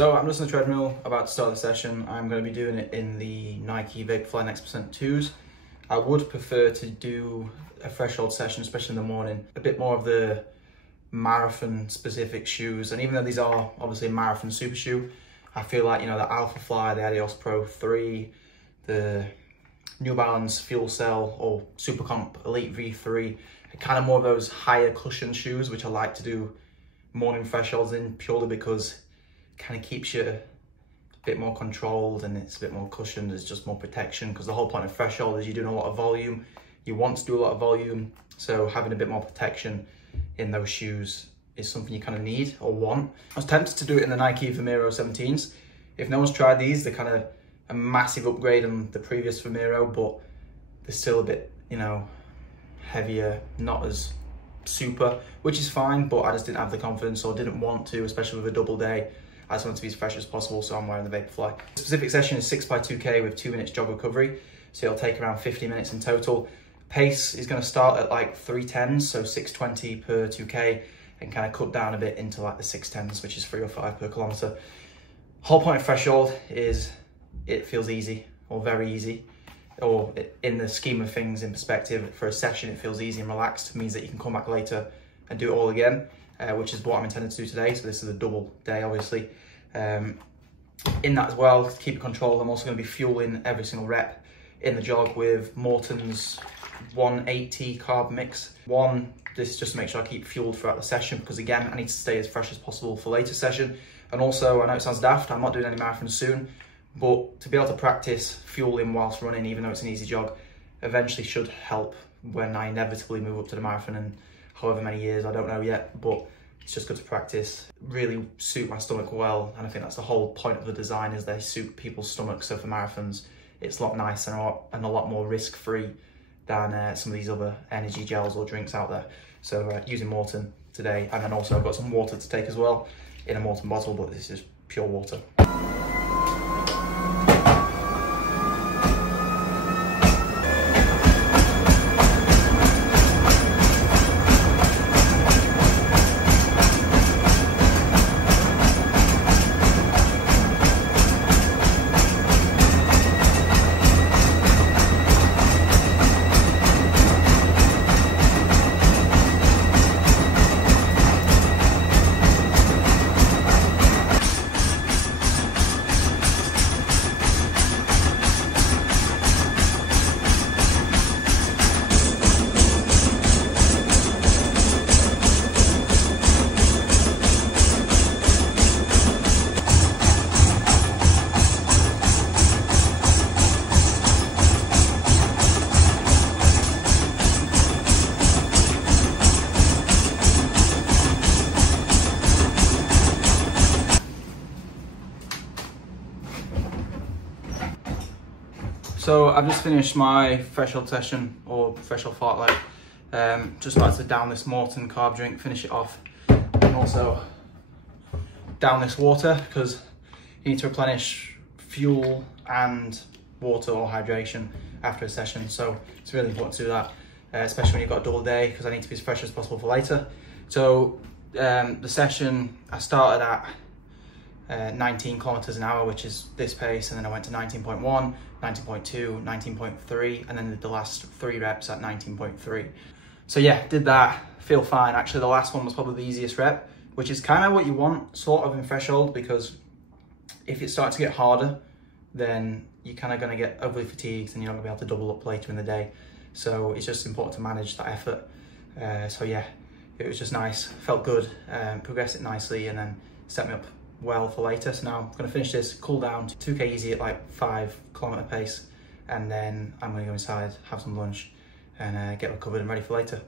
So I'm just on the treadmill, about to start the session. I'm going to be doing it in the Nike Vaporfly Next% 2s. I would prefer to do a threshold session, especially in the morning, a bit more of the marathon specific shoes. And even though these are obviously a marathon super shoe, I feel like, you know, the Alphafly, the Adios Pro 3, the New Balance Fuel Cell or Supercomp Elite V3 are kind of more of those higher cushion shoes, which I like to do morning thresholds in, purely because it kind of keeps you a bit more controlled and it's a bit more cushioned. There's just more protection, because the whole point of threshold is you're doing a lot of volume. You want to do a lot of volume, so having a bit more protection in those shoes is something you kind of need or want. I was tempted to do it in the Nike Vomero 17s. If no one's tried these, they're kind of a massive upgrade on the previous Vomero, but they're still a bit, you know, heavier, not as super, which is fine, but I just didn't have the confidence or didn't want to, especially with a double day. I just wanted to be as fresh as possible, so I'm wearing the Vaporfly. The specific session is 6x2K with 2 minutes jog recovery, so it'll take around 50 minutes in total. Pace is going to start at like 310s, so 620 per 2K, and kind of cut down a bit into like the 610s, which is 3 or 5 per kilometer. Whole point of threshold is it feels easy, or very easy, or in the scheme of things, in perspective, for a session it feels easy and relaxed. It means that you can come back later and do it all again, which is what I'm intended to do today. So this is a double day, obviously. In that as well, to keep it controlled, I'm also going to be fueling every single rep in the jog with Maurten's 180 carb mix. This is just to make sure I keep fueled throughout the session, because again, I need to stay as fresh as possible for later session. And also, I know it sounds daft, I'm not doing any marathons soon, but to be able to practice fueling whilst running, even though it's an easy jog, eventually should help when I inevitably move up to the marathon in however many years, I don't know yet, but it's just good to practice. Really suit my stomach well, and I think that's the whole point of the design, is they suit people's stomachs. So for marathons, it's a lot nicer and a lot more risk-free than some of these other energy gels or drinks out there. So using Maurten today, and then also I've got some water to take as well in a Maurten bottle, but this is pure water. So I've just finished my threshold session, or threshold fartlek. Just like to down this Maurten carb drink, finish it off, and also down this water, because you need to replenish fuel and water or hydration after a session. So it's really important to do that, especially when you've got a double day, because I need to be as fresh as possible for later. So the session, I started at 19 kilometers an hour, which is this pace, and then I went to 19.1, 19.2, 19.3, and then did the last 3 reps at 19.3. So yeah, did that, feel fine. Actually, the last one was probably the easiest rep, which is kind of what you want sort of in threshold, because if it starts to get harder, then you're kind of going to get overly fatigued and you're not going to be able to double up later in the day. So it's just important to manage that effort. So yeah, it was just nice, felt good, progressed it nicely, and then set me up well for later. So now I'm going to finish this, cool down, 2K easy at like 5 kilometer pace, and then I'm going to go inside, have some lunch, and get recovered and ready for later.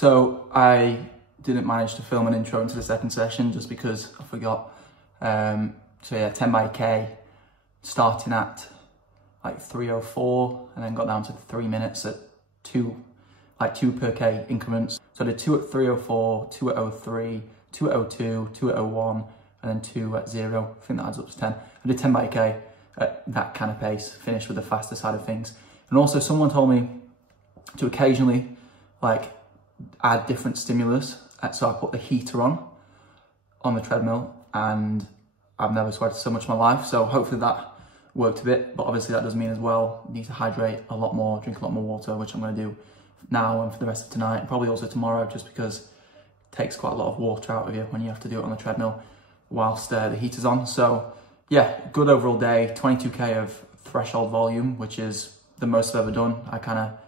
So I didn't manage to film an intro into the second session just because I forgot. So yeah, 10 by K, starting at like 3:04 and then got down to 3 minutes at 2 per K increments. So I did 2 at 3:04, 2 at 03, 2 at 02, 2 at 01, and then 2 at 0. I think that adds up to 10. I did 10 by K at that kind of pace, finished with the faster side of things. And also someone told me to occasionally like add different stimulus. So I put the heater on the treadmill, and I've never sweated so much in my life. So hopefully that worked a bit, but obviously that does mean as well, you need to hydrate a lot more, drink a lot more water, which I'm gonna do now and for the rest of tonight, and probably also tomorrow, just because it takes quite a lot of water out of you when you have to do it on the treadmill whilst the heater's on. So yeah, good overall day, 22K of threshold volume, which is the most I've ever done. I kind of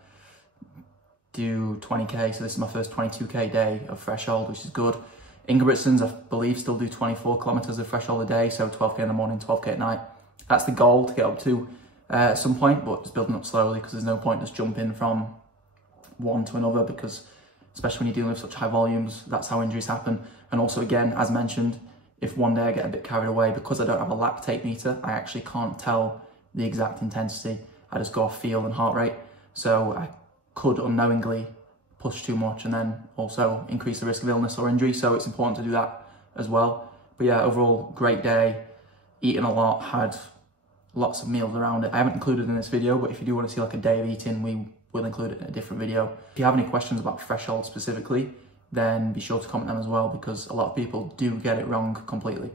do 20K, so this is my first 22K day of threshold, which is good. Ingebrigtsens, I believe, still do 24 kilometers of threshold a day, so 12K in the morning, 12K at night. That's the goal to get up to at some point, but just building up slowly, because there's no point just jumping from one to another, because especially when you're dealing with such high volumes, that's how injuries happen. And also, again, as mentioned, if one day I get a bit carried away, because I don't have a lactate meter, I actually can't tell the exact intensity. I just go off feel and heart rate. So I could unknowingly push too much and then also increase the risk of illness or injury. So it's important to do that as well. But yeah, overall, great day. Eating a lot, had lots of meals around it. I haven't included in this video, but if you do want to see like a day of eating, we will include it in a different video. If you have any questions about threshold specifically, then be sure to comment them as well, because a lot of people do get it wrong completely.